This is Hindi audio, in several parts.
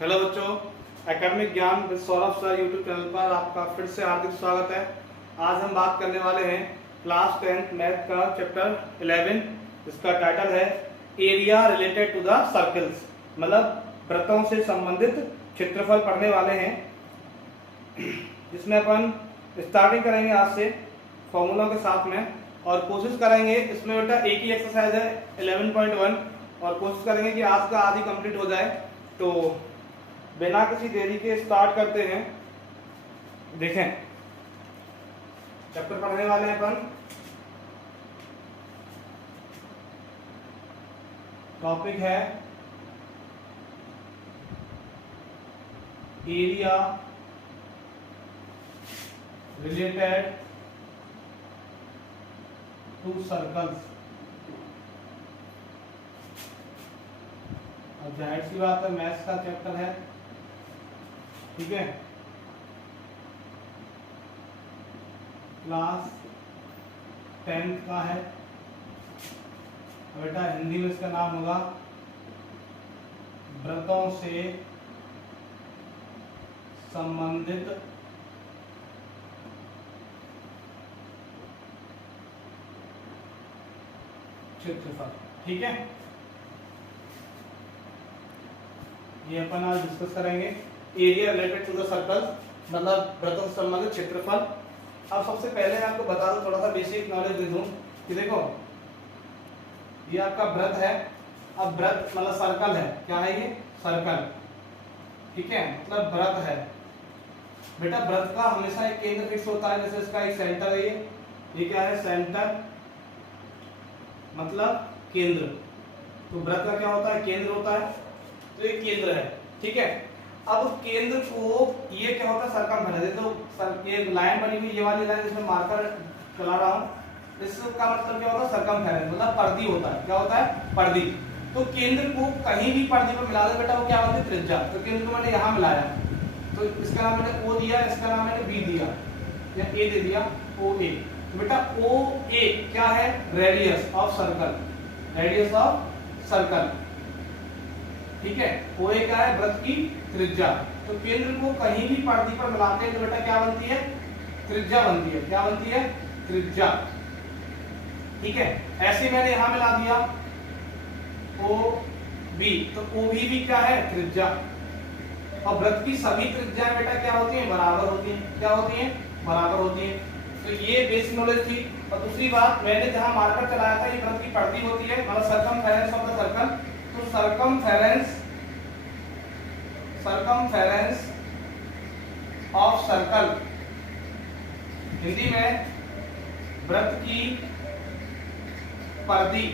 हेलो बच्चों, एकेडमिक ज्ञान with Saurabh sir YouTube channel पर आपका फिर से हार्दिक स्वागत है। आज हम बात करने वाले हैं क्लास 10th मैथ का चैप्टर 11, जिसका टाइटल है area related to the circles, मतलब वृत्तों से संबंधित क्षेत्रफल पढ़ने वाले हैं, जिसमें अपन स्टार्टिंग करेंगे आज से फॉर्मूला के साथ में और कोशिश करेंगे। इसमें बेटा एक ही एक्सरसाइज है 11.1 और कोशिश करेंगे कि आज का आधी कंप्लीट हो जाए। तो बिना किसी देरी के स्टार्ट करते हैं। देखें, चैप्टर पढ़ने वाले हैं अपन, टॉपिक है एरिया रिलेटेड टू सर्कल्स। अब जाहिर सी बात है, मैथ्स का चैप्टर है, ठीक है। क्लास 10th का है। बेटा हिंदी में इसका नाम होगा वृत्तों से संबंधित क्षेत्रफल, ठीक है। ये अपन आज डिस्कस करेंगे area related to the circle, मतलब वृत्तों से संबंधित क्षेत्रफल। अब सबसे पहले मैं आपको बता दूं, थोड़ा सा बेसिक नॉलेज दे दूं कि देखो ये आपका वृत्त है। अब वृत्त मतलब सर्कल है, क्या है ये? सर्कल, ठीक है, मतलब वृत्त है। बेटा वृत्त का हमेशा एक केंद्र फिक्स होता है, जैसे इसका एक सेंटर है, ये क्या है? सेंटर मतलब केंद्र। तो वृत्त का क्या होता है? केंद्र होता है, तो एक केंद्र है, ठीक है। अब उस केंद्र को ये क्या होता है? सर्कमफेरेंस। तो ये लाइन बनी हुई, ये वाली लाइन जिसमें मार्कर चला रहा हूं, इसका मतलब क्या होता है? सर्कमफेरेंस मतलब परिधि होता है। क्या होता है? परिधि। तो केंद्र को कहीं भी परिधि पर मिला दे बेटा, वो क्या होता है? त्रिज्या। तो केंद्र को मैंने यहाँ मिलाया, तो इसका नाम मैंने O दिया, इसका नाम मैंने B दिया या A दे दिया, OA। तो बेटा OA क्या है? Radius of circle, radius of circle, ठीक है। OA क्या है? वृत्त की त्रिज्या। तो केंद्र को कहीं भी परिधि पर मिलाते हैं तो बेटा क्या बनती है? त्रिज्या बनती है। क्या बनती है? त्रिज्या, ठीक है। ऐसे मैंने यहां मिला दिया OB, तो OB भी क्या है? त्रिज्या। और वृत्त की सभी त्रिज्याएं बेटा क्या होती हैं? बराबर होती हैं। क्या होती हैं? बराबर होती हैं। तो ये बेसिक नॉलेज थी। और दूसरी बात, मैंने जहां मार्कर चलाया था, ये वृत्त की परिधि होती है, मतलब सर्कमफेरेंस ऑफ द सर्कल। तो सर्कमफेरेंस ऑफ सर्कल, हिंदी में वृत्त की परिधि,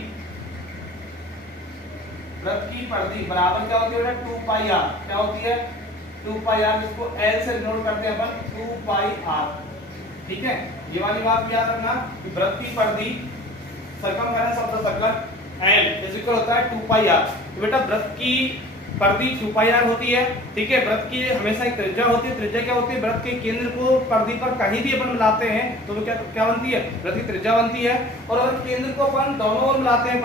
वृत्त की परिधि बराबर क्या होती है बेटा? 2 पाई r। क्या होती है? 2 पाई r, जिसको L से डिनोट करते हैं अपन, 2 पाई r, ठीक है। ये वाली बात भी याद रखना कि वृत्त की परिधि circumference of the circle L is equal होता है 2 पाई r। तो बेटा वृत्त की परिधि 2 पाई r होती है, ठीक है। वृत्त की हमेशा एक त्रिज्या होती है। त्रिज्या क्या होती है? वृत्त के केंद्र को परिधि पर कहीं भी अपन मिलाते हैं तो वो क्या बनती है? वृत्त की त्रिज्या बनती है। और अगर केंद्र को अपन दोनों ओर मिलाते हैं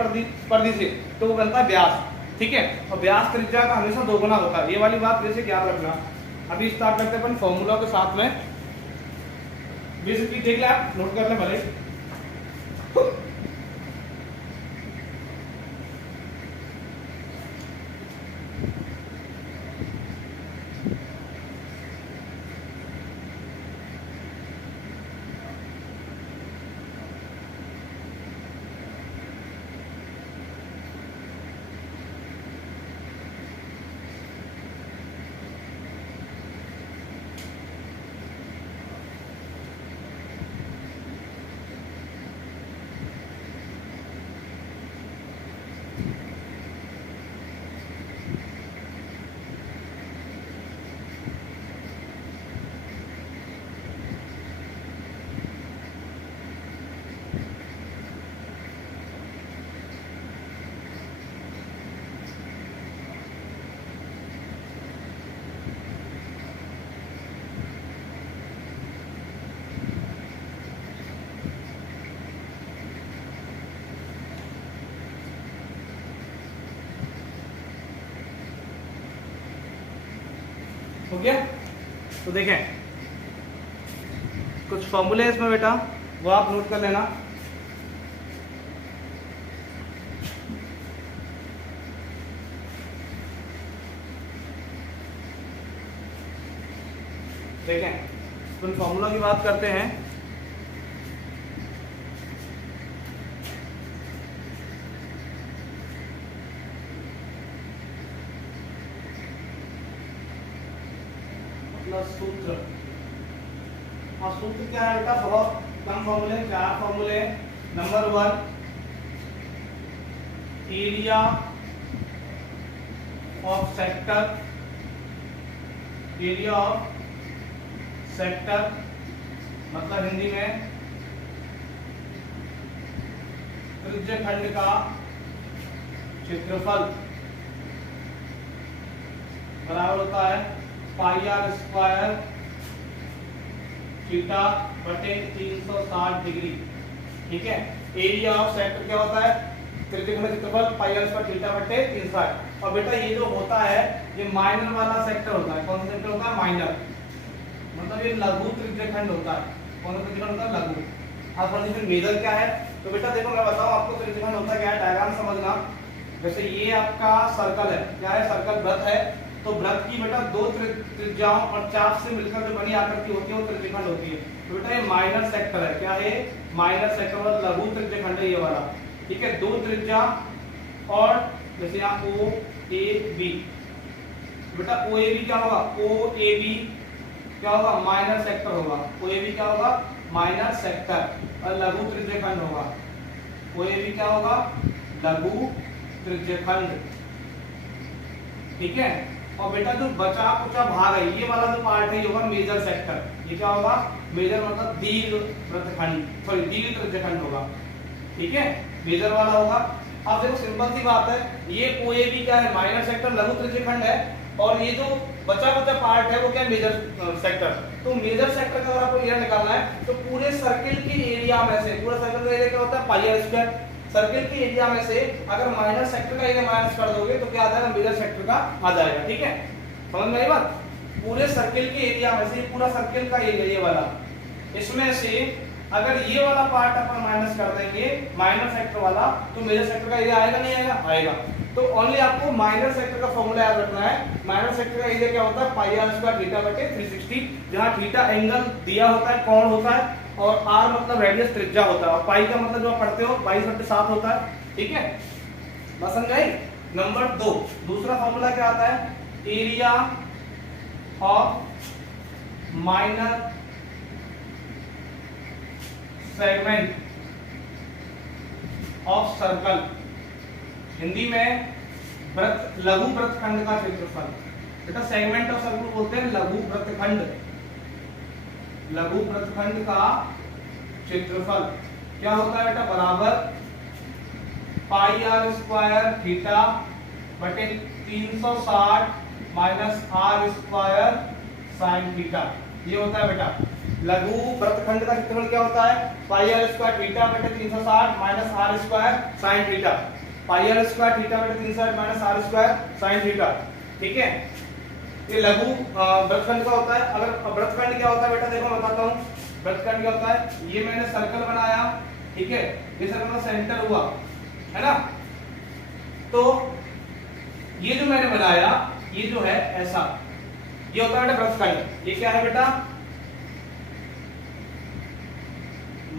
परिधि से, तो वो बनता है व्यास, ठीक है। और व्यास त्रिज्या का हमेशा दोगुना होता है। ये वाली बात वैसे याद रखना। अभी स्टार्ट करते हैं अपन फॉर्मूला के साथ में। बेसिकली देख ले, आप नोट कर ले भले। हो गया। तो देखें कुछ फॉर्मूले हैं इसमें बेटा, वो आप नोट कर लेना। देखें तो फॉर्मूला की बात करते हैं। सूत्र, हाँ सूत्र क्या है बेटा, बहुत कम फॉर्मूले, 4 फॉर्मूले। Number 1 area of sector, area of sector मतलब हिंदी में त्रिज्यखंड का क्षेत्रफल बराबर होता है पाई आर स्क्वायर थीटा बटे 360 डिग्री। ठीक है, एरिया ऑफ सेक्टर क्या होता है, त्रिज्यखंड क्षेत्रफल पाई आर स्क्वायर थीटा बटे 360। और बेटा ये जो होता है ये माइनर वाला सेक्टर होता है। कौन सा सेक्टर होता है, माइनर, मतलब ये लघु त्रिज्यखंड होता है। कौन सा त्रिज्यखंड होता है, लघु। अब फिर मेजर क्या है, तो बेटा देखो मैं बताऊं आपको त्रिज्यखंड होता क्या है, डायग्राम समझना। जैसे ये आपका सर्कल है, क्या है, सर्कल वृत्त है। तो वृत्त की बेटा 2 त्रिज्याओं और चाप से मिलकर जो बनी आकृति होती है वो त्रिज्यखंड होती है। तो बेटा ये माइनर सेक्टर है, क्या है, माइनर सेक्टर मतलब लघु त्रिज्यखंड है ये वाला। ठीक है, 2 त्रिज्या और जैसे यहाँ ओ ए बी, बेटा ओ ए बी क्या होगा, ओ ए बी क्या होगा, माइनर सेक्टर होगा। ओ ए बी क्या होगा, माइनर सेक्टर और लघु त्रिज्यखंड होगा। ओ ए बी क्या होगा, लघु त्रिज्यखंड। ठीक है, और बेटा जो बचा कुचा भाग है ये वाला जो पार्ट है ये होगा मेजर सेक्टर। ये क्या होगा, मेजर मतलब दीर्घ वृत्तखंड, सॉरी दीर्घ त्रिज्यखंड होगा। ठीक है, मेजर वाला होगा। अब देखो सिंपल सी बात है, ये ओ ए बी क्या है, माइनर सेक्टर लघु त्रिज्यखंड है, और ये जो बचा कुचा पार्ट है वो क्या है, मेजर सेक्टर। तो मेजर सेक्टर का अगर आपको एरिया निकालना है तो पूरे सर्किल के एरिया में से, पूरा सर्कल का एरिया क्या होता है, पाई आर स्क्वायर। सर्किल के एरिया में से अगर माइनर सेक्टर का एरिया माइनस कर दोगे तो क्या आ जाएगा, मेजर सेक्टर का आ जाएगा। ठीक है, समझ में आई बात। पूरे सर्किल के एरिया में से, पूरा सर्किल का एरिया ये वाला, इसमें से अगर ये वाला पार्ट अपन माइनस कर देंगे माइनर सेक्टर वाला, तो मेजर सेक्टर का एरिया आएगा नहीं आएगा, आएगा। तो ओनली आपको माइनर सेक्टर का फॉर्मूला याद रखना है। माइनर सेक्टर का एरिया क्या होता है, पाई आर स्क्वायर थीटा बटे 360, जहां थीटा एंगल दिया होता है, कोण होता है, और आर मतलब रेडियस त्रिज्या होता है, और पाई का मतलब जो आप पढ़ते हो 22/7 होता है। ठीक है, बात समझ आई। नंबर 2 दूसरा फॉर्मूला क्या आता है, area of minor segment of circle, Hindi में वृत्त, लघु वृत्तखंड का क्षेत्रफल। बेटा सेगमेंट ऑफ सर्कल बोलते हैं लघु वृत्तखंड, लघु वृत्तखंड का क्षेत्रफल क्या होता है बेटा, बराबर पाई आर स्क्वायर थीटा बटे 360 minus are square sine theta. ये होता है बेटा लघु वृत्तखंड का क्षेत्रफल क्या होता है, पाई आर स्क्वायर थीटा बटे 360 minus are square sine theta. Pi are square theta बटे 360 minus are square sine theta. ठीक है, ये लघु वृत्तखंड का होता है। अगर वृत्तखंड क्या होता है बेटा, देखो मैं बताता हूँ वृत्तखंड क्या होता है। ये मैंने सर्कल बनाया, ठीक है, ये सर्कल का सेंटर हुआ है ना, तो ये जो मैंने बनाया ये जो है ऐसा, ये होता है बेटा वृत्तखंड। ये क्या है बेटा,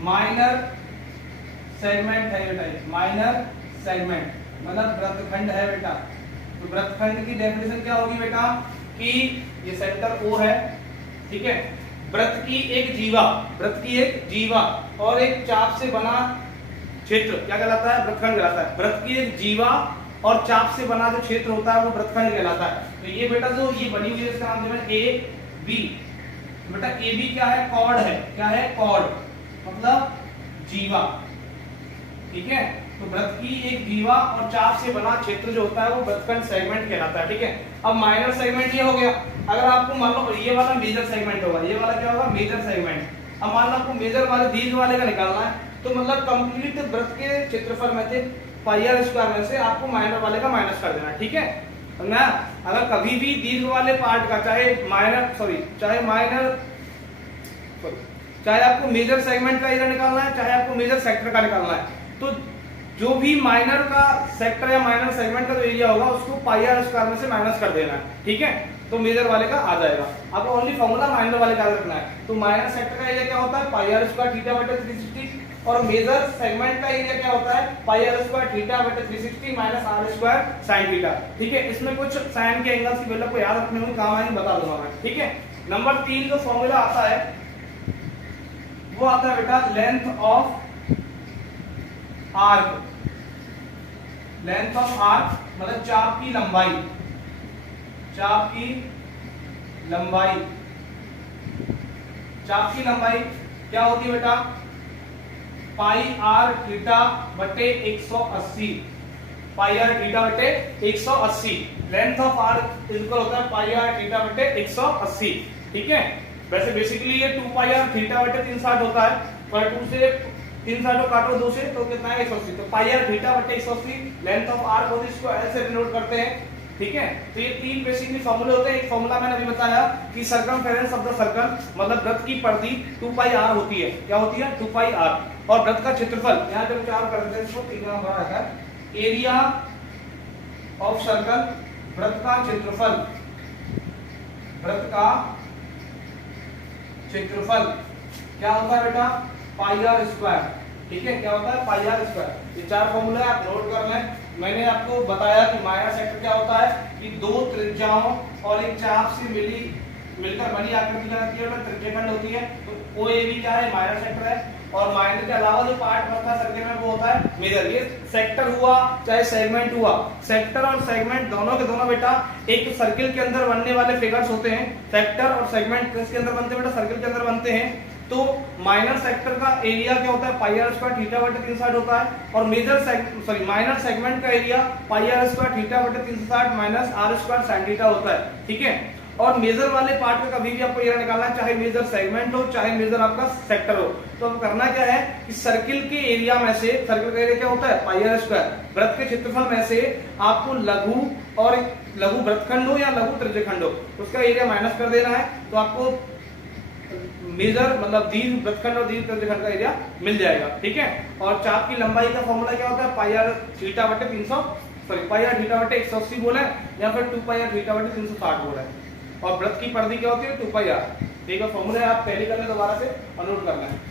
माइनर सेगमेंट है बेटा, माइनर सेगमेंट मतलब वृत्तखंड है बेटा। तो वृत्तखंड की डेफिनेशन क्या होगी बेटा, कि ये सेंटर O है, ठीक है, वृत्त की एक जीवा, वृत्त की एक जीवा और एक चाप से बना क्षेत्र क्या कहलाता है, वृत्तखंड कहलाता है। वृत्त की एक जीवा और चाप से बना जो क्षेत्र होता है वो वृत्तखंड कहलाता है। तो ये बेटा जो ये बनी हुई है इसका नाम है ए बी। बेटा ए बी क्या है, कॉर्ड है, क्या है, कॉर्ड मतलब जीवा। ठीक है, तो वृत्त की एक जीवा और चाप से बना क्षेत्र जो होता है वो वृत्तखंड सेगमेंट कहलाता है। ठीक है, अब माइनर सेगमेंट ये हो गया। अगर आपको मान लो ये वाला मेजर सेगमेंट होगा, ये वाला क्या होगा, मेजर सेगमेंट। अब मान लो आपको मेजर वाले दीर्घ वाले का निकालना है, तो मतलब कंप्लीट वृत्त के क्षेत्रफल में से पाई आर स्क्वायर में से आपको माइनर वाले का माइनस कर देना है। ठीक है, ना, अगर कभी भी दीर्घ वाले पार्ट का चाहे आपको मेजर सेगमेंट का एरिया निकालना है, चाहे आपको मेजर सेक्टर का निकालना है, तो जो भी माइनर का सेक्टर या माइनर सेगमेंट का जो एरिया होगा उसको पाई आर स्क्वायर में से माइनस कर देना है, ठीक है, तो मेजर वाले का आ जाएगा। आपको ओनली फॉर्मूला माइनर वाले का रखना है। तो माइनर सेक्टर का एरिया क्या होता है, पाई आर स्क्वायर थीटा बटे 360, और मेजर सेगमेंट का एरिया क्या होता है, पाई आर स्क्वायर थीटा बटे 360 minus are square sine theta, ठीक है। इसमें कुछ साइन के एंगल्स की वैल्यू को याद रखने होंगे, काम आएंगे बता दूंगा मैं, ठीक है। नंबर 3 जो फॉर्मूला आता है वो आता है बेटा length of arc. Length of arc मतलब चाप की लंबाई, चाप की लंबाई, चाप की लंबाई क्या होती है बेटा, पाई आर थीटा बटे 180, पाई आर थीटा बटे 180। लेंथ ऑफ आर्क इक्वल होता है पाई आर थीटा बटे 180, ठीक है। वैसे बेसिकली ये 2 पाई आर थीटा बटे 360 होता है, पर 2 से 360 काटो 2 से तो कितना है 180, तो पाई आर थीटा बटे 180 लेंथ ऑफ आर्क होती है, इसको ऐसे डिनोट करते हैं, ठीक है। तो ये 3 बेसिकली फॉर्मूले होते हैं। एक फॉर्मूला मैंने अभी बताया कि सर्कमफेरेंस ऑफ द सर्कल मतलब वृत्त की परिधि 2 पाई आर होती है, क्या होती है 2 पाई आर, और वृत्त का क्षेत्रफल यहाँ जब विचार करते हैं इसको तीन नंबर आता है एरिया ऑफ सर्कल, वृत्त का क्षेत्रफल, वृत्त का क्षेत्रफल क्या होता है बेटा पाई आर स्क्वायर, ठीक है, क्या होता है पाई आर स्क्वायर। ये 4 फॉर्मूले आप नोट कर लें। मैंने आपको बताया कि माइनर सेक्टर क्या होता है कि 2 त्रिज्याओं और एक चाप से मिलकर बनी आकृति का त्रिज्यखंड होती है, तो OAB क्या है माइनर सेक्टर है, और माइनर के अलावा जो पार्ट बनता है सर्किल में वो होता है मेजर। ये सेक्टर हुआ चाहे सेगमेंट हुआ, सेक्टर और सेगमेंट दोनों के दोनों बेटा एक सर्किल के अंदर बनने वाले फिगर्स होते हैं। सेक्टर और सेगमेंट किसके अंदर बनते हैं बेटा, सर्किल के अंदर बनते हैं। तो माइनर सेक्टर का एरिया क्या होता है पाई आर स्क्वायर थीटा बटे 360 होता है, और माइनर सेगमेंट का area pi are square theta बटे 360 minus are square sine theta होता है, ठीक है। और मेजर वाले पार्ट का कभी भी आपको एरिया निकालना है, चाहे मेजर सेगमेंट हो चाहे मेजर आपका सेक्टर हो, तो अब करना क्या है कि सर्किल के एरिया में से, सर्किल का एरिया क्या होता है पाई आर स्क्वायर, वृत्त के क्षेत्रफल में से आपको लघु और लघु वृत्तखंड हो या लघु त्रिज्यखंड हो उसका एरिया माइनस कर देना है, तो आपको मेजर मतलब दीर्घ वृत्तखंड और दीर्घ त्रिज्यखंड का एरिया मिल जाएगा, ठीक है। और चाप की लंबाई का फॉर्मूला क्या होता है पाई आर थीटा बटे 180 बोला है, या फिर 2 पाई आर थीटा बटे 360 बोला है, और वृत्त की परिधि क्या होती है 2 पाई आर, ठीक है। फॉर्मूला आप पहले कर ले दोबारा से और नोट करना है।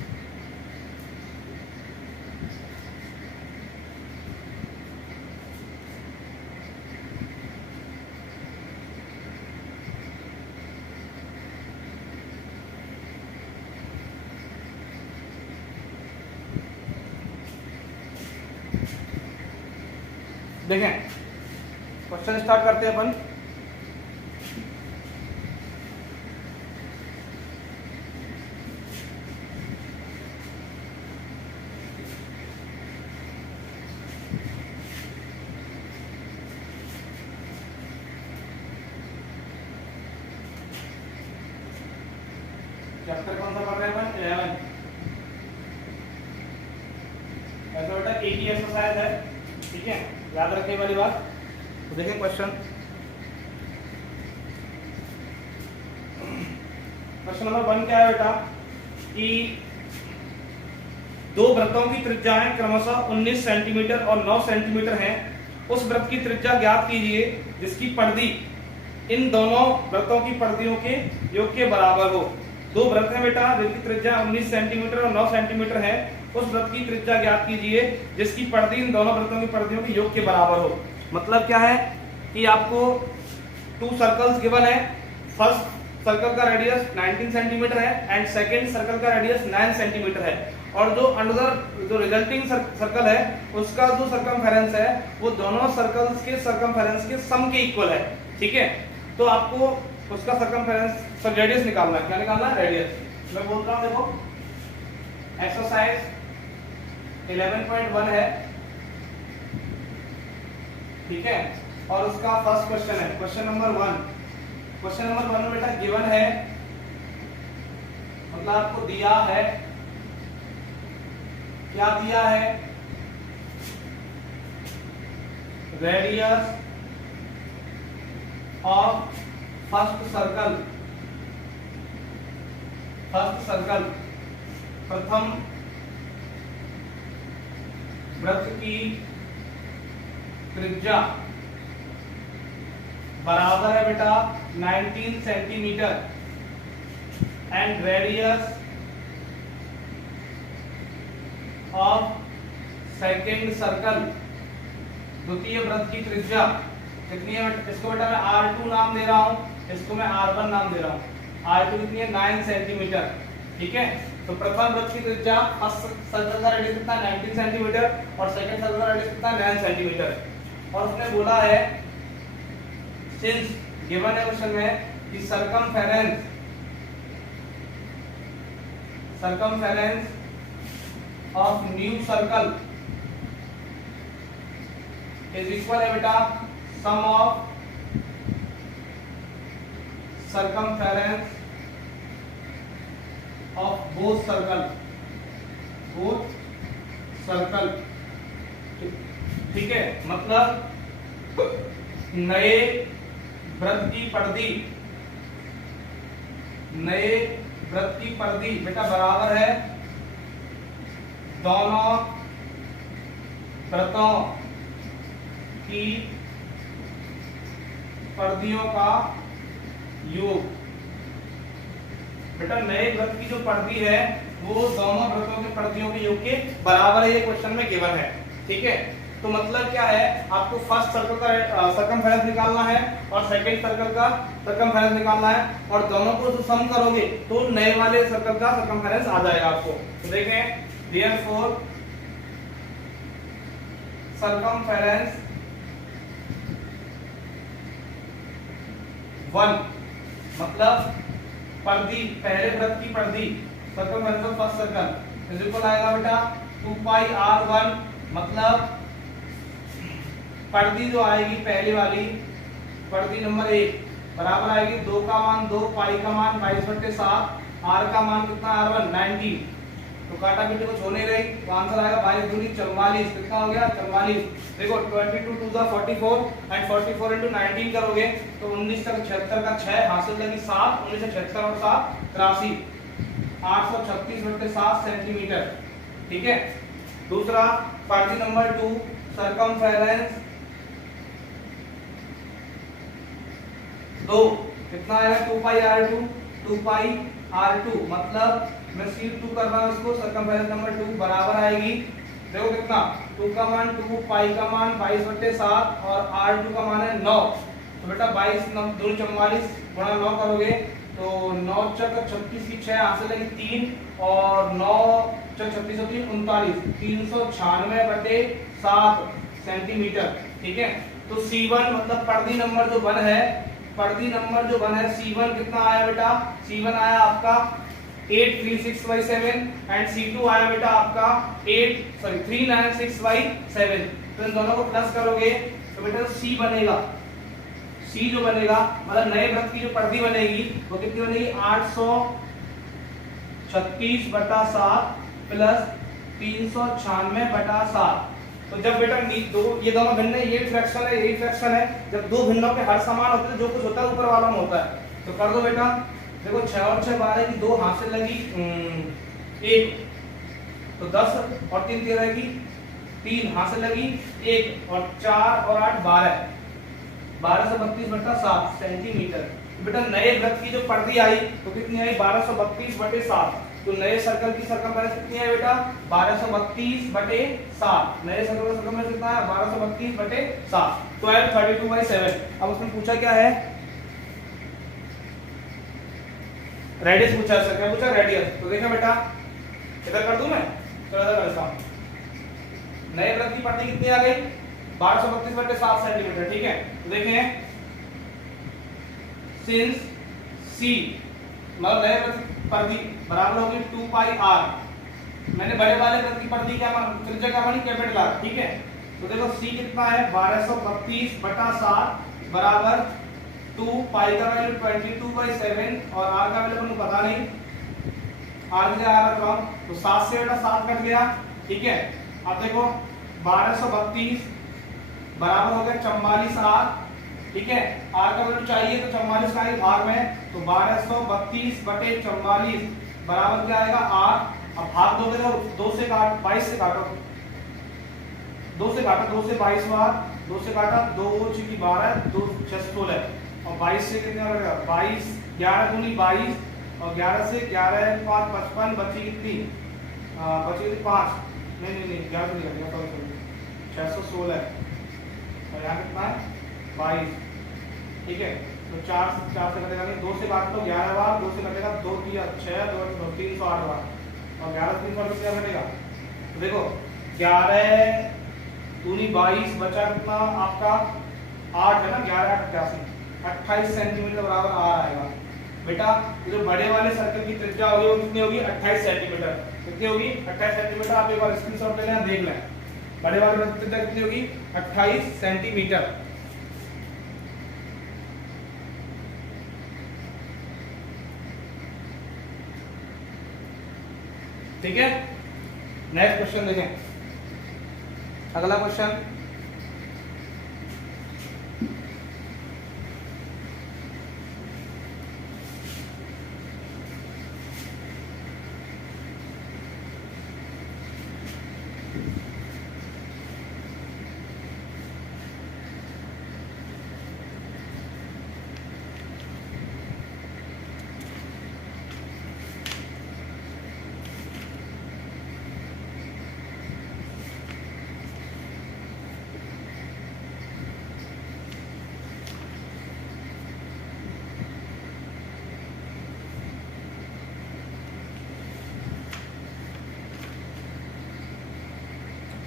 देखें क्वेश्चन स्टार्ट करते हैं अपन। चैप्टर कौन सा पढ़ रहे हैं अपन 11। ऐसा बेटा एक ही एक्सरसाइज है, ठीक है, याद रखने वाली बात। तो देखिए क्वेश्चन नंबर 1 क्या है बेटा कि 2 वृत्तों की त्रिज्याएं क्रमशः 19 सेंटीमीटर और 9 सेंटीमीटर हैं। उस वृत्त की त्रिज्या ज्ञात कीजिए जिसकी परिधि इन दोनों वृत्तों की परिधियों के योग के बराबर हो। 2 वृत्त हैं बेटा जिनकी त्रिज्या 19 सेंटीमीटर और 9 सेंटीमीटर है। उस वृत्त की त्रिज्या ज्ञात कीजिए जिसकी परिधि इन दोनों वृत्तों की परिधियों के योग के बराबर हो। मतलब क्या है कि आपको 2 सर्कल्स गिवन है। फर्स्ट सर्कल का रेडियस 19 सेंटीमीटर है एंड सेकंड सर्कल का रेडियस 9 सेंटीमीटर है, और जो अनदर जो रिजल्टिंग सर्कल है उसका जो सर्कमफेरेंस है वो दोनों सर्कल्स के सर्कमफेरेंस के सम के इक्वल है, ठीक है। तो आपको उसका सर्कमफेरेंस रेडियस निकालना है। क्या निकालना है? रेडियस। मैं बोल रहा हूं देखो एक्सरसाइज 11.1 है, ठीक है, और उसका फर्स्ट क्वेश्चन है क्वेश्चन नंबर 1। क्वेश्चन नंबर 1 में बेटा गिवन है मतलब आपको दिया है, क्या दिया है? रेडियस ऑफ फर्स्ट सर्कल, प्रथम वृत्त की त्रिज्या बराबर है बेटा 19 centimetre and radius of second circle, द्वितीय वृत्त की त्रिज्या कितनी है? इसको बेटा मैं R2 नाम दे रहा हूं, इसको मैं R1 नाम दे रहा हूं। R2 कितनी है? 9 सेंटीमीटर। ठीक है, तो प्रथम वृत्त की त्रिज्या फर्स्ट सर्कल का रेडियस कितना है? 19 सेंटीमीटर और सेकंड सर्कल का रेडियस कितना है? 9 सेंटीमीटर। और उसने बोला है सिंस गिवन है क्वेश्चन में कि circumference of new circle is equal है बेटा sum of circumference of both circle, ठीक है, मतलब नए वृत्त की परिधि बेटा बराबर है दोनों वृत्तों की परिधियों का योग। बेटा नए वृत्त की जो परिधि है वो दोनों वृत्तों के परिधियों के योग के बराबर है, ये क्वेश्चन में गिवन है। ठीक है, तो मतलब क्या है, आपको फर्स्ट सर्कल का सर्कमफेरेंस निकालना है और सेकंड सर्कल का सर्कमफेरेंस निकालना है, और दोनों को जो सम करोगे तो नए वाले सर्कल का सर्कमफेरेंस आ जाएगा आपको। तो देखें, देयरफॉर सर्कमफेरेंस 1 मतलब परिधि, पहले वृत्त की परिधि circumference of first circle is equal आएगा बेटा 2 पाई r1, मतलब परिधि जो आएगी पहली वाली परिधि नंबर 1 बराबर आएगी 2 का मान 2, पाई का मान 22/7, r का मान कितना r1 90। तो काटा पीटी को छोड़ने रही, तो आंसर आएगा 22 दूनी 44। कितना हो गया? 44। देखो 22 2 * 44 एंड 44 * 19 करोगे तो 19 तक 76 का 6 हासिल लगी 7, 19 से 76 और 7 83, 836/7 सेंटीमीटर। ठीक है, दूसरा परिधि नंबर 2 सर्कमफेरेंस 2 कितना आएगा? 2 पाई r2, 2 पाई r2 मतलब मैं C2 कर रहा हूं इसको, सर्कमफेरेंस नंबर 2 बराबर आएगी, देखो कितना 2 का मान 2, पाई का मान 22/7 और r2 का मान है 9। तो बेटा 22 2 44 गुणा 9 करोगे तो 9 चक 36 की 6 हासिल लगी 3 और 9 चक 36 होती 39, 396/7 सेंटीमीटर। ठीक है, तो C1 मतलब परिधि नंबर जो 1 है, परिधि नंबर जो 1 है C1 कितना आया बेटा? C1 आया आपका 836/7 एंड C2 आया बेटा आपका 396/7। तो इन दोनों को प्लस करोगे तो बेटा C बनेगा, C जो बनेगा मतलब नए वृत्त की जो परिधि बनेगी वो कितनी बनेगी? 836/7 प्लस 396/7। तो जब बेटा दो ये दोनों भिन्न है, ये फ्रैक्शन है, यही फ्रैक्शन है, जब दो भिन्नों के हर समान होते हैं जो कुछ होता है ऊपर वाला में होता है। तो कर दो बेटा, देखो 6 और 6 12 की 2 हासिल लगी 1, तो 10 और 3 13 की 3 हासिल लगी 1 और 4 और 8 12, 1232/7 सेंटीमीटर। तो बेटा नए वृत्त की जो परिधि आई तो कितनी आई? 1232/7। तो नए सर्कल की सर्कमफेरेंस कितनी है बेटा? 1232/7। नए सर्कल का सर्कमफेरेंस कितना है? 1232/7, 1232/7। अब उसने पूछा क्या है? रेडियस पूछा है। क्या पूछा? रेडियस। तो देखा बेटा, इधर कर दूं मैं, तो इधर करता हूं। नए वृत्त की परिधि कितनी आ गई? 1232/7 सेंटीमीटर। ठीक है, तो देखें सिंस C मतलब नए वृत्त परिधि बराबर होगी 2 पाई r, मैंने बड़े वाले वृत्त की परिधि क्या त्रिज्या क्या मानी? Capital R। ठीक है, तो देखो C कितना है? 1232/7 बराबर 2 पाई का वैल्यू 22/7 और r का वैल्यू मुझे पता नहीं, r के r रख रहा हूं, तो 7 से बेटा 7 कट गया। ठीक है, अब देखो 1232 बराबर हो गया 44r ठीक है, r का वैल्यू चाहिए तो 44 का ही भाग में, तो 1232 बटे 44 बराबर क्या आएगा r। अब भाग दोगे तो 2 से काट, 22 से काटो, 2 से काटा, 2 से 22 बार, 2 से काटा, 2 की 12, 2 6 16 और 22 से कितना बचेगा 22, 11 दूनी 22 और 11 से 11 5 55 बची कितनी, बची कितनी 5, नहीं 11 नहीं लगेगा, सॉरी 616 और यहाँ कितना है 22, ठीक है। तो 4 से कटेगा नहीं, 2 से काट लो 11 बार, 2 से कटेगा 2 3 6 2 308 बार और 11 से 300 क्या कटेगा, तो देखो 11 दूनी 22 बचा कितना आपका 8 है ना, 11 8 88, 28 सेंटीमीटर बराबर r आएगा। बेटा जो बड़े वाले सर्कल की त्रिज्या होगी वो कितनी होगी 28 सेंटीमीटर, कितनी होगी 28 सेंटीमीटर। आप एक बार स्क्रीनशॉट ले लें, देख लें बड़े वाले की त्रिज्या कितनी होगी 28 सेंटीमीटर। ठीक है, नेक्स्ट क्वेश्चन देखें, अगला क्वेश्चन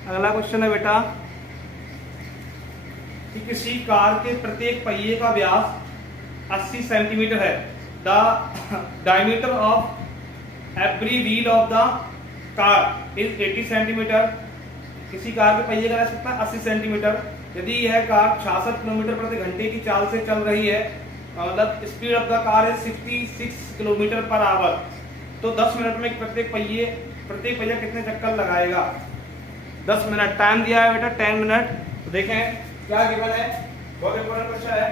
अगला क्वेश्चन है बेटा कि किसी कार के प्रत्येक पहिए का व्यास 80 सेंटीमीटर है। The diameter of every wheel of the car is 80 centimetre. किसी कार के पहिए का व्यास कितना 80 सेंटीमीटर। यदि यह कार 66 किलोमीटर प्रति घंटे की चाल से चल रही है, मतलब speed of the car is 66 kilometre per hour, तो 10 मिनट में प्रत्येक पहिया कितने चक्कर लगाएगा। 10 मिनट टाइम दिया है बेटा, 10 मिनट। तो देखें क्या गिवन है, बहुत इंपॉर्टेंट क्वेश्चन है।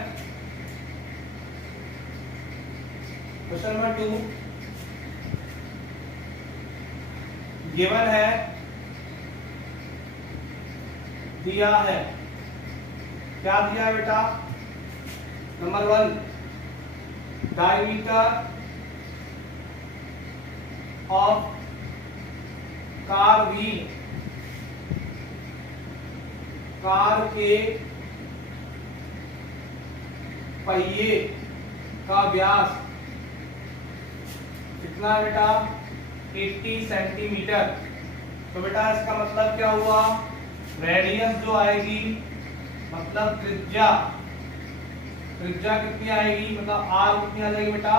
क्वेश्चन नंबर 2 गिवन है, दिया है, क्या दिया है बेटा। Number 1 diameter of car wheel, car के पहिए का व्यास कितना बेटा 80 सेंटीमीटर। तो बेटा इसका मतलब क्या हुआ, रेडियस जो आएगी मतलब त्रिज्या कितनी आएगी, मतलब आर कितनी आ जाएगी बेटा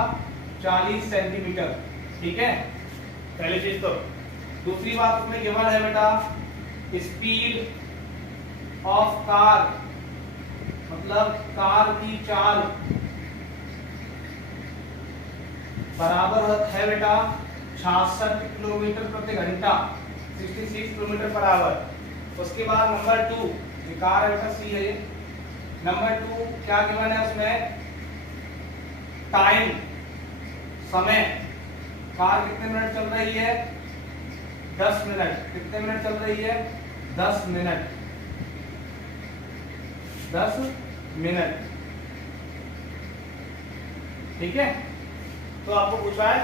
40 सेंटीमीटर। ठीक है, पहली चीज। तो दूसरी बात उसमें गिवन है बेटा, स्पीड ऑफ कार, मतलब कार की चाल बराबर है बेटा 66 किलोमीटर प्रति घंटा, 66 किलोमीटर पर आवर। उसके बाद नंबर 2 कार है बेटा, सी है ये। नंबर 2 क्या गिवन है उसमें, टाइम, समय, कार कितने मिनट चल रही है 10 मिनट। कितने मिनट चल रही है 10 मिनट, 10 मिनट। ठीक है, तो आपको पूछा है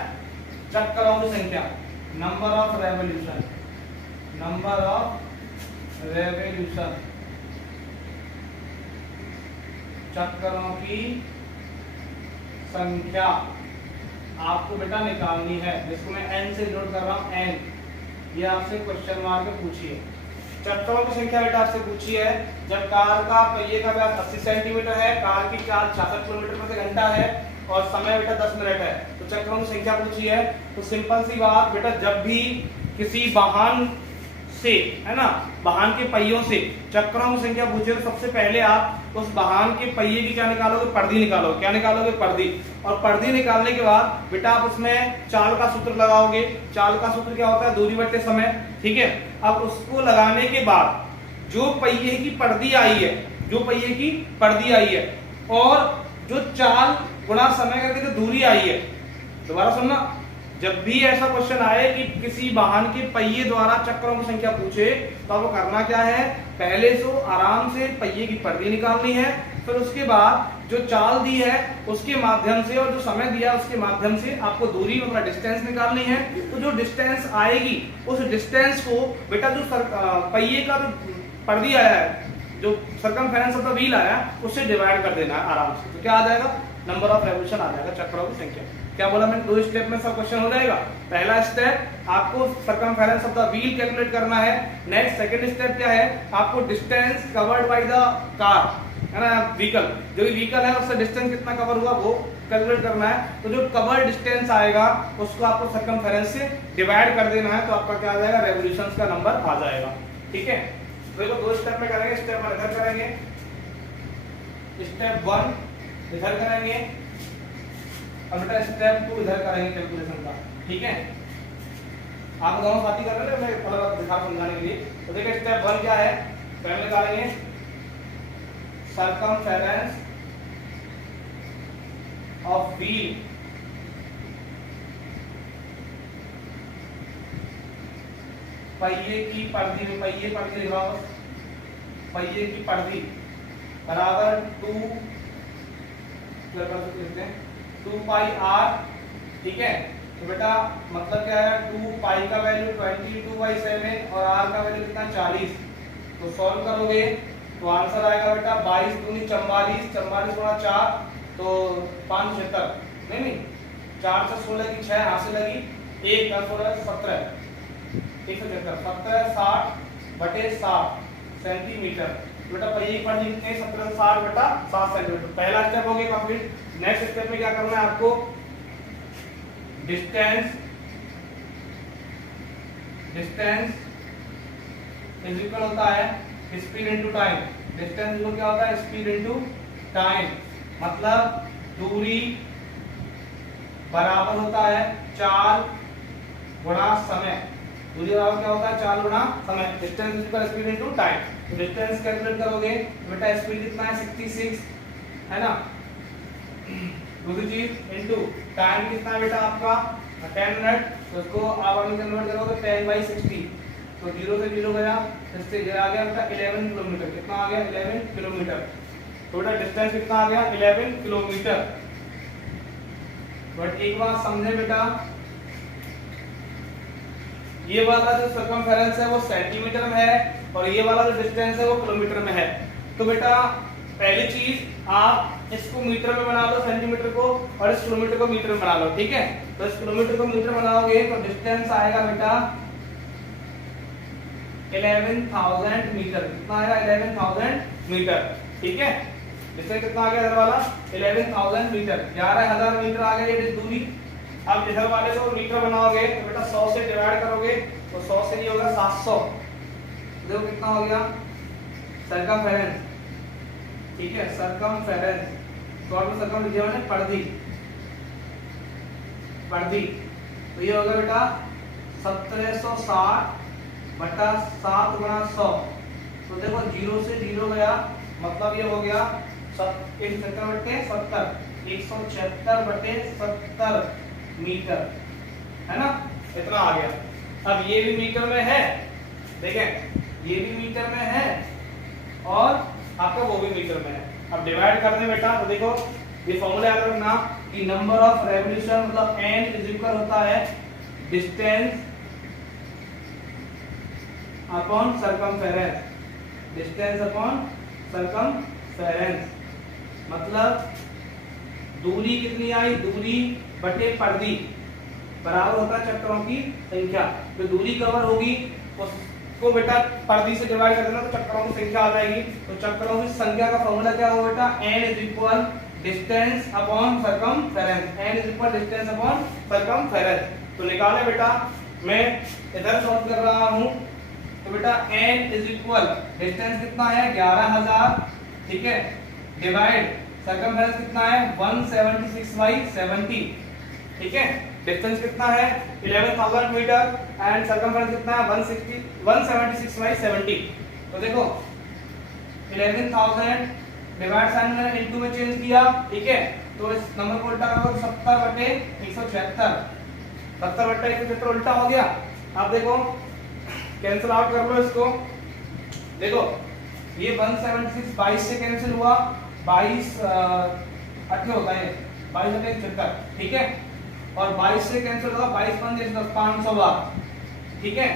चक्करों की संख्या, number of revolution, number of revolution, चक्करों की संख्या आपको बेटा निकालनी है, जिसको मैं n से नोट कर रहा हूं, n। ये आपसे क्वेश्चन मार्क में पूछिए, चक्करों की संख्या बेटा आपसे पूछी है। जब कार का पहिए का व्यास 80 सेंटीमीटर है, कार की चाल 66 किलोमीटर प्रति घंटा है और समय बेटा 10 मिनट है, तो चक्करों की संख्या पूछी है। तो सिंपल सी बात बेटा, जब भी किसी वाहन से, है ना, वाहन के पहियों से चक्करों की संख्या पूछे तो सबसे पहले आप उस वाहन के पहिए की क्या निकालोगे, पर्दी निकालोगे। क्या निकालोगे, पर्दी। और पर्दी निकालने के बाद बेटा आप उसमें चाल का सूत्र लगाओगे। चाल का सूत्र क्या होता है, दूरी बटे समय। ठीक है, अब उसको लगाने के बाद जो पहिए की पर्दी आई है, जो पहिए की पर्दी आई है और जो चाल गुणा समय करके जो दूरी आई है, दोबारा सुनना, जब भी ऐसा क्वेश्चन आए कि किसी वाहन के पहिए द्वारा चक्रों की संख्या पूछे तो आपको करना क्या है, पहले से आराम से पहिए की परिधि निकालनी है, फिर उसके बाद जो चाल दी है उसके माध्यम से और जो समय दिया उसके माध्यम से आपको दूरी मतलब डिस्टेंस निकालनी है। तो जो डिस्टेंस आएगी उस डिस्टेंस को बेटा जो पहिए का जो परिधि आया है, जो सर्कमफेरेंस ऑफ द व्हील आया, उससे डिवाइड कर देना है आराम से। तो क्या आ जाएगा, नंबर ऑफ रेवोल्यूशन आ जाएगा, चक्रों की संख्या। क्या बोला मैंने, 2 स्टेप में सब क्वेश्चन हो जाएगा। पहला स्टेप आपको circumference of the wheel calculate करना है। नेक्स्ट सेकंड स्टेप क्या है, आपको distance covered by the car, है ना, व्हीकल, जो भी व्हीकल है उससे डिस्टेंस कितना कवर हुआ वो कैलकुलेट करना है। तो जो कवर डिस्टेंस आएगा उसको आपको सर्कमफेरेंस से डिवाइड कर देना है, तो आपका क्या आ जाएगा, रेवोल्यूशंस का नंबर आ जाएगा। ठीक है, तो देखो 2 स्टेप में करेंगे। स्टेप 1 इधर करेंगे, स्टेप 1 इधर करेंगे, और बेटा स्टेप 2 इधर करेंगे कैलकुलेशन का। ठीक है, आप दोनों साथी कर रहे हैं, मैं थोड़ा दिखा समझाने के लिए। तो देखिए स्टेप 1 क्या है, पहले निकालेंगे सर्कमफेरेंस ऑफ व्हील पहिए की परिधि में, पहिए परिधि लगाओ, पहिए की परिधि बराबर 2 पाई r। ठीक है, तो बेटा मतलब क्या है, 2 पाई का वैल्यू 22/7 और r का वैल्यू कितना 40। तो सॉल्व करोगे तो आंसर आएगा बेटा 22 दूनी 44, 44 गुणा 4 तो 576, नहीं 4 से 16 की 6 हाथ से लगी, 1 का 16 17, 177 60 बटे 60 सेंटीमीटर। बेटा पहिए की परिधि कितनी, 17 से 60 बेटा 7 सेंटीमीटर। पहला स्टेप हो गया कंप्लीट। नेक्स्ट स्टेप में क्या करना है आपको, डिस्टेंस इज इक्वल होता है स्पीड इनटू टाइम। डिस्टेंस को क्या होता है, स्पीड इनटू टाइम, मतलब दूरी बराबर होता है चाल गुणा समय। दूरी बराबर क्या होता है, चाल गुणा समय। Distance equal speed into time. तो डिस्टेंस कैलकुलेट करोगे बेटा स्पीड कितना है 66, है ना, दूसरी चीज इनटू टाइम कितना है बेटा आपका 10 मिनट। तो इसको आप अभी कन्वर्ट करोगे 10/60, तो 0 से 0 गया, इससे ये आ गया बेटा 11 किलोमीटर। कितना आ गया, 11 किलोमीटर। तो बेटा डिस्टेंस कितना आ गया, 11 किलोमीटर। बट एक बात समझे बेटा, ये वाला जो सर्कमफेरेंस है वो सेंटीमीटर में है और ये वाला जो डिस्टेंस है वो किलोमीटर में है। तो बेटा पहली चीज आप इसको मीटर में बना लो, सेंटीमीटर को, और इस किलोमीटर को मीटर में बना लो। ठीक है, तो इस किलोमीटर को मीटर बनाओगे तो डिस्टेंस आएगा बेटा 11,000 मीटर। कितना आएगा, 11,000 मीटर। ठीक है, डिस्टेंस कितना आ गया इधर वाला 11,000 मीटर, 11,000 मीटर आ गया ये दूरी। अब इधर वाले को मीटर बनाओगे तो बेटा 100 से डिवाइड करोगे तो 100 से ये होगा 700। देखो कितना हो गया सर्कमफेरेंस। ठीक है, सर्कमफेरेंस, शॉर्ट में सर्कम लिखा मैंने परिधि, परिधि। तो ये होगा बेटा 1760 बटा 7 गुणा 100। तो देखो 0 से 0 गया, मतलब ये हो गया 176 बटे 70, 176 बटे 70 मीटर, है ना, इतना आ गया। अब ये भी मीटर में है, देखें ये भी मीटर में है और आपका वो भी मीटर में है। अब डिवाइड करने बेटा तो देखो ये फॉर्मूला याद रखना कि नंबर ऑफ रेवोल्यूशन मतलब n इज इक्वल होता है distance upon circumference, distance upon circumference, मतलब दूरी कितनी आई, दूरी बटे परिधि बराबर होता है चक्रों की संख्या। तो दूरी कवर होगी उसको बेटा परिधि से डिवाइड कर देना तो चक्रों की संख्या आ जाएगी। तो चक्रों की संख्या का फॉर्मूला क्या होगा बेटा, n is equal distance upon circumference, n is equal distance upon circumference. तो निकाले बेटा, मैं इधर सॉल्व कर रहा हूं तो बेटा n इज इक्वल डिस्टेंस कितना है 11,000, ठीक है, डिवाइड सर्कमफेरेंस कितना है 176/70, ठीक है, डिस्टेंस कितना है 11,000 मीटर एंड सर्कमफेरेंस कितना है 176/70। तो देखो 11,000 डिवाइड साइन मैंने इनटू में चेंज किया, ठीक है, तो इस नंबर को उल्टा करो 70/176, 70/176 उल्टा हो गया। अब देखो कैंसिल आउट कर लो इसको, देखो ये 176 22 से कैंसिल हुआ, 22 8 होता है, 22/76, ठीक है, और 22 से कैंसिल होगा 22 5 10 500 बार, ठीक है,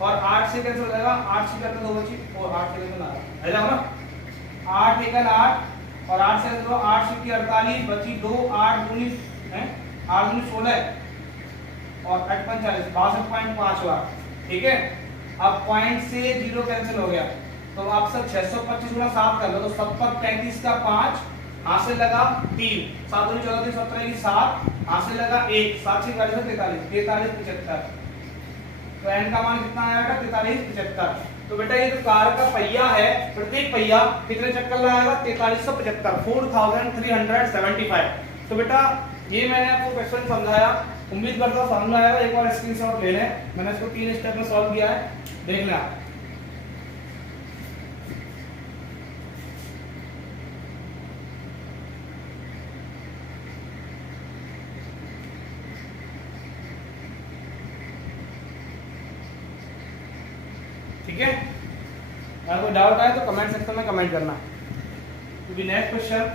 और 8 से कैंसिल हो जाएगा, 8 से करते 2 बची और 8 से कैंसिल आ जाओ ना, 8 एकल 8 और 8 से कैंसिल 8 से की 48 बची 2, 8 19 है, 8 19 16 और 8 5 40 62.5 बार, ठीक है। अब पॉइंट से 0 कैंसिल हो गया, तो आप सब 625 गुना 7 कर लो, तो 7 35 का 5 हाथ से लगा 3, 7 दूनी 14 17 की 7 हाथ से लगा 1, 7 से 43 43 75, तो n का मान कितना आया बेटा 43 75। तो बेटा ये जो कार का पहिया है, प्रत्येक पहिया कितने चक्कर लगाएगा 4375, 4375। तो बेटा ये मैंने आपको क्वेश्चन समझाया, उम्मीद करता हूं समझ में आएगा। एक बार स्क्रीनशॉट ले लें, मैंने इसको 3 स्टेप में सॉल्व किया है, देख लें आप। ठीक है, अगर कोई डाउट आए तो कमेंट सेक्शन में कमेंट करना। तो भी नेक्स्ट क्वेश्चन,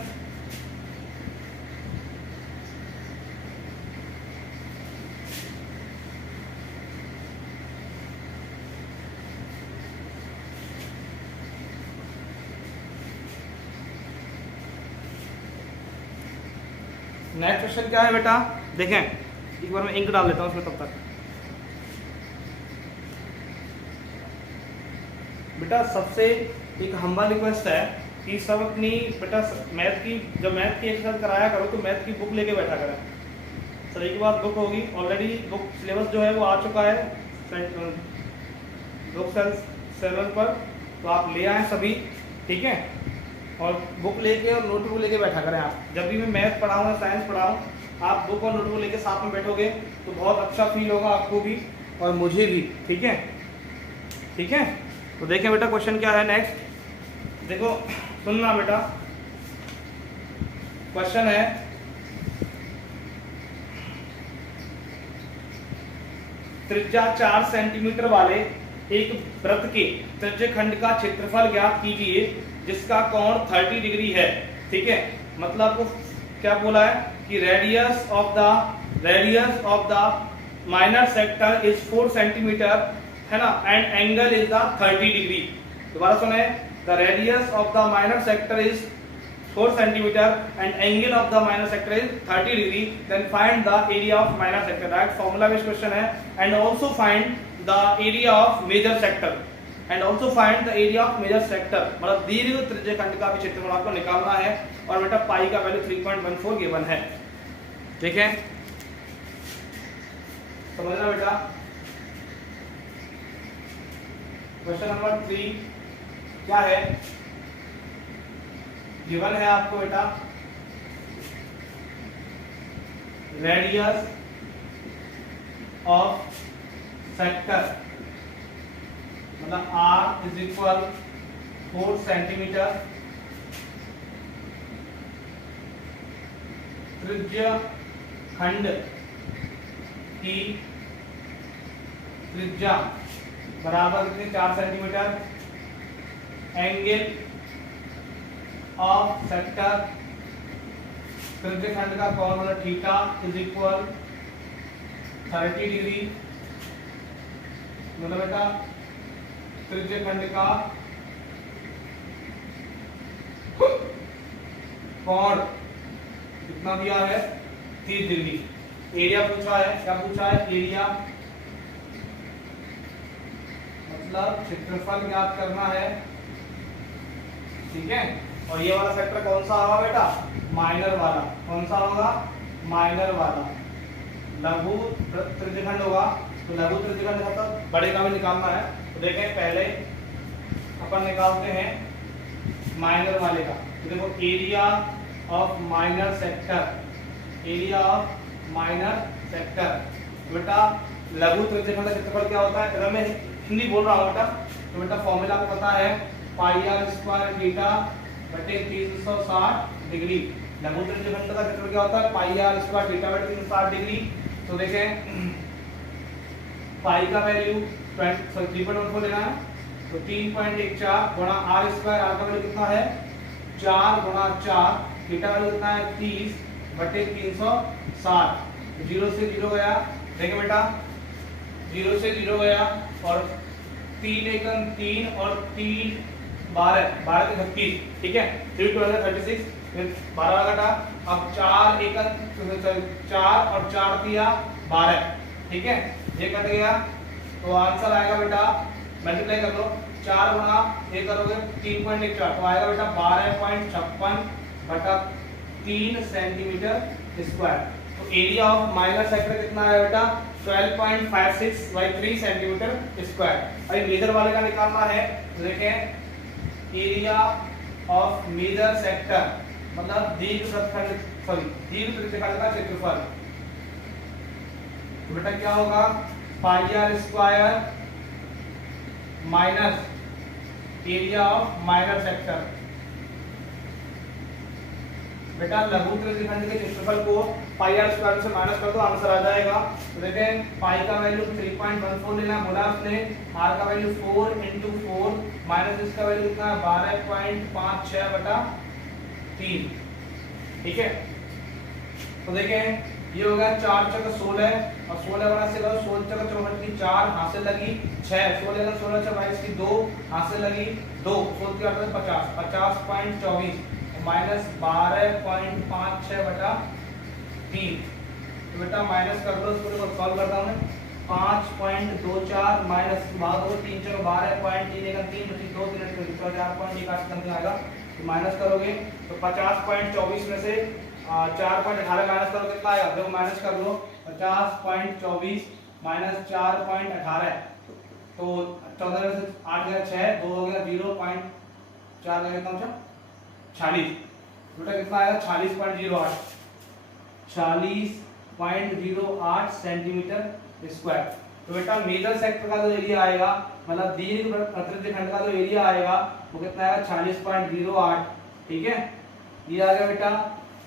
नेक्स्ट क्वेश्चन क्या है बेटा, देखें एक बार मैं इंक डाल लेता हूँ उसमें तब तक। बेटा सबसे एक हम्बल रिक्वेस्ट है कि सब अपनी बेटा मैथ की, जब मैथ की एक्सरसाइज कराया करो तो मैथ की बुक लेके बैठा करें। सर एक बात बुक होगी, ऑलरेडी बुक सिलेबस जो है वो आ चुका है बुक सेल पर, तो आप ले आए सभी, ठीक है, और बुक लेके और नोटबुक लेके बैठा करें। आप जब भी मैं मैथ पढ़ाऊँ या साइंस पढ़ाऊँ, आप बुक और नोटबुक लेके साथ में बैठोगे तो बहुत अच्छा फील होगा आपको भी और मुझे भी, ठीक है, ठीक है। तो देखें बेटा क्वेश्चन क्या है नेक्स्ट, देखो सुनना बेटा, क्वेश्चन है त्रिज्या 4 सेंटीमीटर वाले एक वृत्त के त्रिज्यखंड का क्षेत्रफल ज्ञात कीजिए जिसका कोण 30 डिग्री है, ठीक है। मतलब आपको क्या बोला है कि radius of the minor sector is 4 centimetre, है ना, and angle is the 30 degree. दोबारा सुने, the radius of the minor sector is 4 centimetre and angle of the minor sector is 30 degree, then find the area of minor sector. Direct formula based question है। And also find the area of major sector, and also find the area of major sector, मतलब दीर्घ त्रिज्यखंड का भी क्षेत्रफल आपको निकालना है। और बेटा पाई का वैल्यू 3.14 गिवन है, ठीक है, समझना बेटा। क्वेश्चन नंबर 3 क्या है, गिवन है आपको बेटा रेडियस ऑफ सेक्टर, मतलब R इज इक्वल 4 सेंटीमीटर, त्रिज्यखंड की त्रिज्या बराबर कितनी 4 सेंटीमीटर, एंगल ऑफ सेक्टर त्रिज्यखंड का कोण मतलब थीटा इज इक्वल 30 डिग्री, मतलब बेटा त्रिज्यखंड का कोण कितना दिया है 30 डिग्री। एरिया पूछा है, क्या पूछा है, एरिया मतलब क्षेत्रफल ज्ञात करना है, ठीक है। और ये वाला सेक्टर कौन सा होगा बेटा, माइनर वाला, कौन सा होगा, माइनर वाला। लघु त्रिज्यखंड होगा, तो लघु त्रिज्यखंड मतलब बड़े का भी निकालना है। तो देखें पहले अपन निकालते हैं माइनर वाले का, तो देखो area of minor sector, area of minor sector. बेटा लघु त्रिज्यखंड का क्षेत्रफल क्या होता है, अगर मैं हिंदी बोल रहा हूँ बेटा, तो बेटा फॉर्मूला को पता है, पाई r स्क्वायर थीटा बटे 360 डिग्री। लघु त्रिज्यखंड का क्षेत्रफल क्या होता है पाई आर स्क्वायर थीटा बटे 360 डिग्री। तो देखें पाई का वैल्यू 3.14 लेना है, तो 3.14 गुणा आर स्क्वायर, आर का वैल्यू कितना है 4 गुणा 4, थीटा वैल्यू कितना है 30 बटे 360। 0 से 0 गया, देखिए बेटा 0 से 0 गया, और 3 एकम 3 और 3 12 12 से 36, ठीक है 3 12 36, फिर 12 घटा, अब 4 एकम 4 और 4 दिया 12, ठीक है ये कट गया, तो आंसर आएगा बेटा मल्टीप्लाई कर लो 4 गुणा ये करोगे 3.14, तो आएगा बेटा 12.56 बटा 3 सेंटीमीटर स्क्वायर। तो एरिया ऑफ माइनर सेक्टर कितना है बेटा 12.56 बाई 3 सेंटीमीटर स्क्वायर। अभी मेजर वाले का निकालना है, तो देखें एरिया ऑफ मेजर सेक्टर मतलब दीर्घ त्रिज्यखंड का क्षेत्रफल, तो बेटा क्या होगा pi are square minus area of minor sector. बेटा लघु त्रिज्यखंड के क्षेत्रफल को पाई आर स्क्वायर से माइनस कर दो, आंसर आ जाएगा। तो देखें पाई का वैल्यू 3.14 लेना बोला उसने, आर का वैल्यू 4 into 4 माइनस इसका वैल्यू कितना है 12.56 बटा 3, ठीक है। तो देखें ये हो गया 4 चक 16 और 16 बड़ा से करो 16 चक 64 की 4 हाथ से लगी 6, 16 का 16 से 22 की 2 हाथ से लगी 2, 16 की 8 से 50, 50.24 माइनस 12.56 बटा 3। तो बेटा माइनस कर दो, इसको सॉल्व करता हूं मैं 5.24 माइनस भाग दो 3 चक 12.3 बची 2 3 4.1 समथिंग आएगा। तो माइनस करोगे तो 50.24 में से 4.18 माइनस करो कितना आएगा, देखो माइनस कर लो 50.24 माइनस 4.18, तो 14 में से 8 गया 6, 2 हो गया 0.4 गया कितना बचा 46, बेटा कितना आएगा 40.08 सेंटीमीटर स्क्वायर। तो बेटा मेजर सेक्टर का जो एरिया आएगा मतलब दीर्घ त्रिज्यखंड का जो एरिया आएगा वो कितना आएगा 40.08, ठीक है। ये आ गया बेटा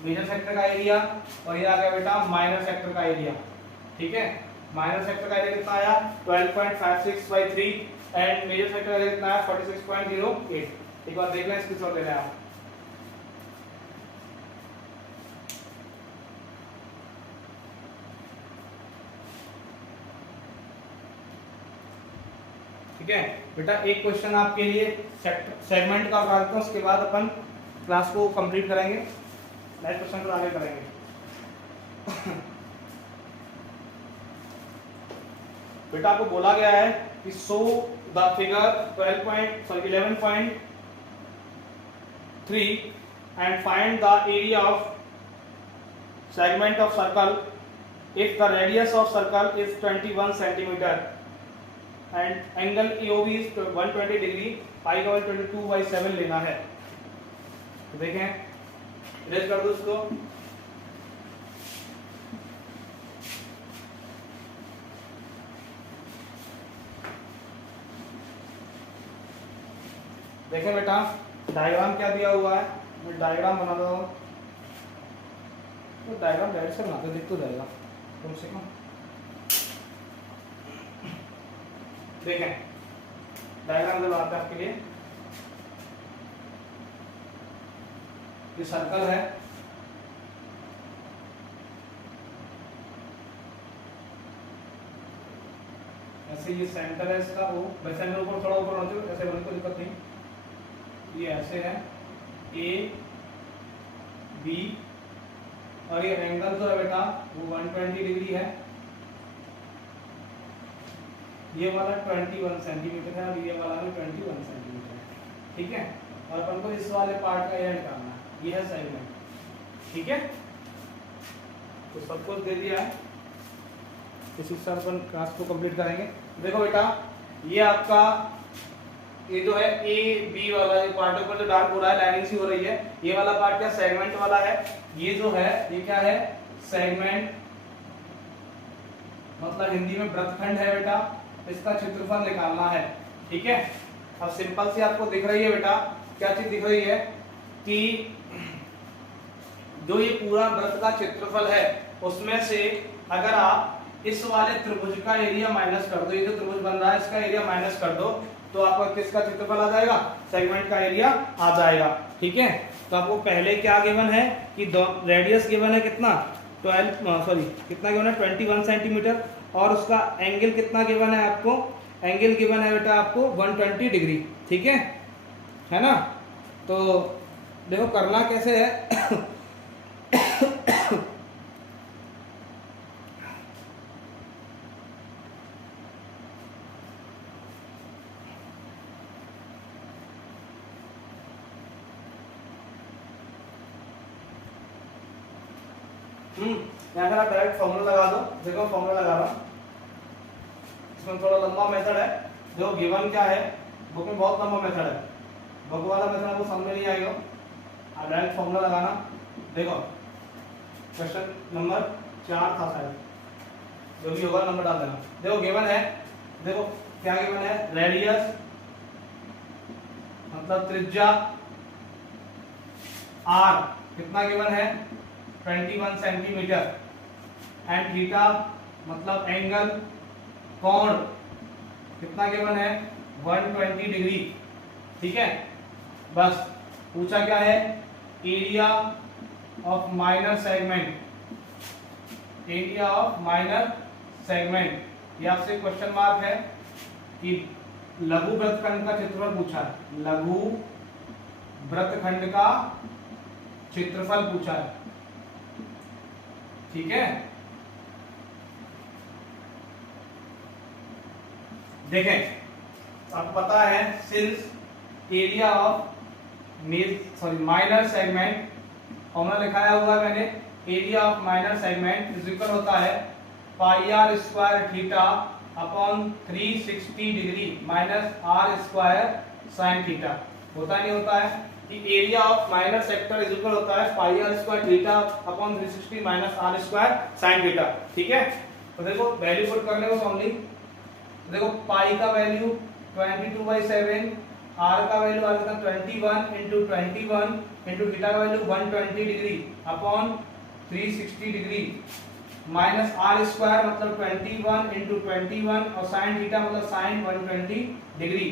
मेजर सेक्टर का एरिया, और ये आ गया बेटा माइनर सेक्टर का एरिया, ठीक है। माइनर सेक्टर का एरिया कितना आया 12.56 बाई 3 एंड मेजर सेक्टर का एरिया कितना आया 46.08। एक बार देख लें इसकी शॉट ले लें आप, ठीक है बेटा। एक क्वेश्चन आपके लिए सेगमेंट का करा देता हूं, उसके बाद अपन क्लास को कंप्लीट करेंगे, नेक्स्ट क्वेश्चन को आगे करेंगे। बेटा आपको बोला गया है कि show the figure 11.3 and find the area of segment of circle if the radius of circle is 21 centimetre and angle EOB is 120 degree, pi का वैल्यू 22/7 लेना है। तो देखें इरेज कर दो इसको, देखें बेटा डायग्राम क्या दिया हुआ है, मैं डायग्राम बना रहा हूं, तो डायग्राम डायरेक्ट से बनाते दिख तो जाएगा कम से कम। देखें डायग्राम जब आता है आपके लिए, ये सर्कल है, ऐसे ये सेंटर है इसका, वो वैसे मैं ऊपर थोड़ा ऊपर होना चाहिए, ऐसे होने को दिक्कत नहीं, ये ऐसे है A B और ये एंगल जो है बेटा वो 120 डिग्री है, ये वाला 21 सेंटीमीटर है और ये वाला भी 21 सेंटीमीटर है, ठीक है। और अपन को इस वाले पार्ट का एरिया निकालना है, ये है सेगमेंट, ठीक है। तो सब कुछ दे दिया है, इसी के साथ अपन क्लास को कंप्लीट करेंगे। देखो बेटा ये आपका ये जो है ए बी वाला ये पार्ट ऊपर जो डार्क हो रहा है लाइनिंग सी हो रही है, ये वाला पार्ट क्या सेगमेंट वाला है, ये जो है ये क्या है सेगमेंट, मतलब हिंदी में वृत्तखंड है बेटा, इसका क्षेत्रफल निकालना है, ठीक है। अब सिंपल सी आपको दिख रही है बेटा, क्या चीज दिख रही है कि जो ये पूरा वृत्त का क्षेत्रफल है उसमें से अगर आप इस वाले त्रिभुज का एरिया माइनस कर दो, ये जो त्रिभुज बन रहा है इसका एरिया माइनस कर दो, तो आपका किसका क्षेत्रफल आ जाएगा, सेगमेंट का एरिया आ जाएगा। ठीक है, तो आपको पहले क्या गिवन है कि रेडियस गिवन है कितना 12 सॉरी कितना गिवन है 21 सेंटीमीटर, और उसका एंगल कितना गिवन है आपको, एंगल गिवन है बेटा आपको 120 डिग्री। ठीक है ना। तो देखो करना कैसे है यहाँ पर आप डायरेक्ट फॉर्मूला लगा दो। देखो फॉर्मूला लगा रहा हूं, इसमें थोड़ा लंबा मेथड है। जो गिवन क्या है बुक में बहुत लंबा मेथड है, बुक वाला मेथड आपको समझ में नहीं आएगा, आप डायरेक्ट फॉर्मूला लगाना। देखो क्वेश्चन नंबर 4 था शायद, जो भी होगा नंबर डाल देना। देखो गिवन है, देखो क्या गिवन है, रेडियस मतलब त्रिज्या r कितना गिवन है 21 सेंटीमीटर, एंड थीटा मतलब एंगल कोण कितना गिवन है 120 डिग्री। ठीक है, बस पूछा क्या है, area of minor segment, area of minor segment. ये आपसे क्वेश्चन मार्क है कि लघु वृत्तखंड का क्षेत्रफल पूछा है, लघु वृत्तखंड का क्षेत्रफल पूछा है। ठीक है, देखें आपको पता है since area of minor segment, formula लिखाया हुआ है मैंने, area of minor segment is equal होता है pi are square theta upon 360 degree minus are square sine theta. होता नहीं होता है कि area of minor sector is equal होता है pi are square theta upon 360 minus are square sine theta. ठीक है, तो देखो वैल्यू पुट करने को ओनली, देखो पाई का वैल्यू 22/7, आर का वैल्यू आ जाता है 21 इंटू 21 इंटू थीटा का value 120 degree upon 360 degree minus are square मतलब 21 इंटू 21 और साइन थीटा मतलब साइन 120 डिग्री।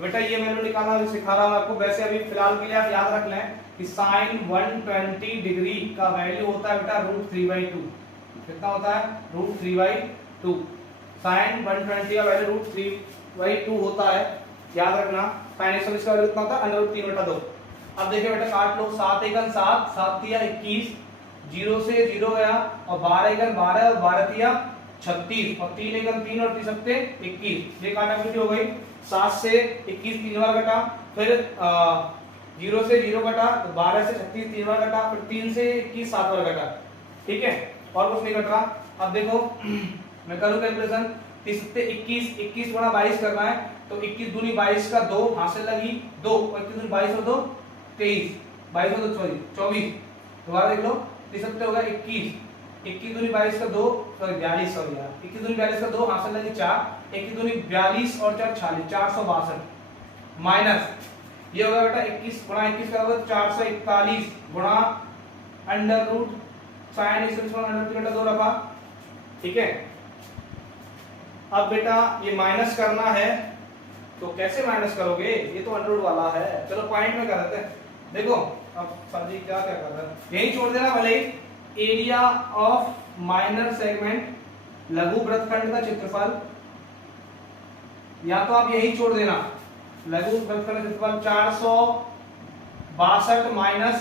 बेटा ये वैल्यू निकालना भी सिखा रहा हूं आपको। वैसे अभी फिलहाल के लिए आप याद रख लें कि साइन 120 डिग्री का वैल्यू होता है बेटा √3/2। कितना होता है √3/2। साइन 120 का वैल्यू √3/2 होता है, याद रखना। साइन 120 का वैल्यू कितना होता है √3/2। अब देखिए बेटा काट लो, 7 एकन 7, 7 तिया 21, 0 से 0 गया, और 12 एकन 12 और 12 तिया 36, और 3 एकन 3 और 3 सत्ते 21। ये काटाकुटी हो गई, 7 से 21 3 बार कटा, फिर 0 से 0 कटा, तो 12 से 36 3 बार कटा, फिर 3 से 21 7 बार कटा। ठीक है, और कुछ नहीं कट रहा। अब देखो मैं करूं कैलकुलेशन, 30 से 21, 21 गुणा 22 करना है, तो 21 दूनी 22 का 2 हासिल लगी 2, और 21 दूनी 22 और 2 23, 22 और 2 सॉरी 24। दोबारा देख लो, 30 सत्ते हो गया 21, 21 दूनी 22 का 2 सॉरी 42 सॉरी यार, 21 दूनी 42 का 2 हासिल लगी 4, 21 दूनी 42 और 4 46, 462 माइनस ये होगा बेटा 21 गुणा 21 का होगा 441 गुणा अंडर रूट साइन अंडर 2 रखा। ठीक है, अब बेटा ये माइनस करना है, तो कैसे माइनस करोगे, ये तो अंडर रूट वाला है। चलो पॉइंट में कर देते हैं। देखो अब सर जी क्या क्या कर रहे हैं, यही छोड़ देना भले ही। एरिया ऑफ माइनर सेगमेंट लघु वृत्तखंड का क्षेत्रफल, या तो आप यही छोड़ देना, लघु वृत्तखंड का क्षेत्रफल 462 माइनस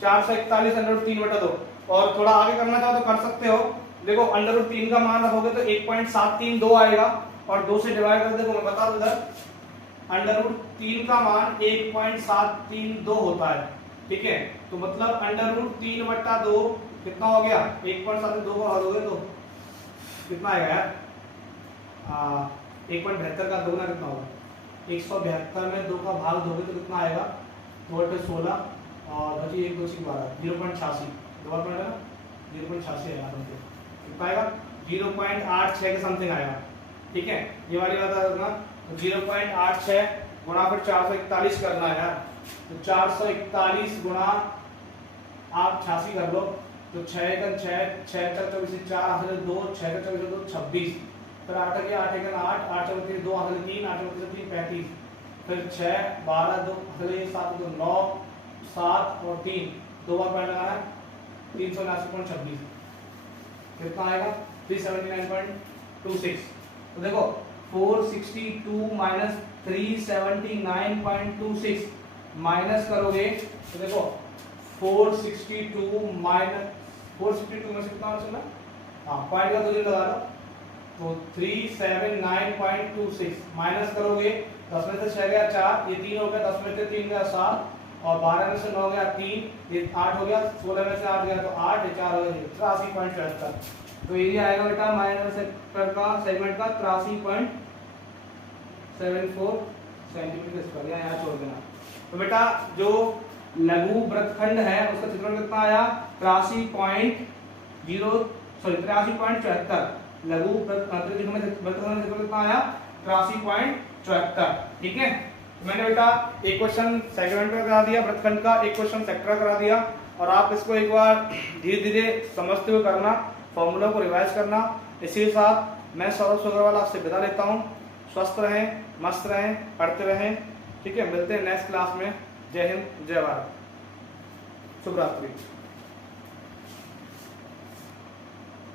441 अंडर रूट 3/2। और थोड़ा आगे करना चाहो तो कर सकते हो। देखो अंडर रूट 3 का मान रखोगे तो 1.732 आएगा, और 2 से डिवाइड कर देखो मैं बता दूं इधर, अंडर रूट 3 का मान 1.732 होता है। ठीक है, तो मतलब अंडर रूट 3/2 कितना हो गया, 1.732 को हल दोगे तो कितना आएगा यार, 1.72 का दोगुना कितना होगा, 172 में 2 का भाग दोगे तो कितना आएगा, 2 × 16 और बची 1 2 12 0.86, दोबारा पढ़ना 0.86 आएगा समथिंग, कितना आएगा 0.86 के समथिंग आएगा। ठीक है, ये वाली बात रखना, 0.86 गुणा फिर 441 करना है यार, तो 441 गुणा आप 86 कर लो, तो 6 का 6 6 4 24 4 हासिल 2 6 का 24 2 26, फिर 8 के 8 1 8 8 24 2 हासिल 3 8 24 3 35, फिर 6 12 2 हासिल 7 2 9 7 और 3 दो बार पॉइंट लगाना है, 379.26 कितना आएगा 379.26। तो देखो 462 माइनस 379.26 माइनस करोगे तो देखो 462 माइनस 462 में से कितना चला, हाँ पॉइंट का 2 दिन लगा लो, तो 379.26 माइनस करोगे 10 में से 6 गया 4, ये 3 हो गया, 10 में से 3 गया 7, और 12 में से 9 गया 3, ये 8 हो गया, 16 में से 8 गया तो 8, ये 4 हो गया 83.74। तो एरिया आएगा बेटा माइनर सेक्टर का सेगमेंट का 83.74 सेंटीमीटर स्क्वायर, यहाँ छोड़ देना। तो बेटा जो लघु वृत्तखंड है उसका क्षेत्रफल कितना आया 83.74, लघु वृत्तखंड कितना आया 83.74। ठीक है, मैंने बेटा एक क्वेश्चन सेगमेंट का करा दिया वृत्तखंड का, एक क्वेश्चन सेक्टर करा दिया, और आप इसको एक बार धीरे धीरे समझते हुए करना, फॉर्मूला को रिवाइज करना। इसी के साथ मैं सौरभ सोगरवाल आपसे विदा लेता हूँ। स्वस्थ रहें, मस्त रहें, पढ़ते रहें। ठीक है, मिलते हैं नेक्स्ट क्लास में। जय हिंद, जय भारत, शुभ रात्रि।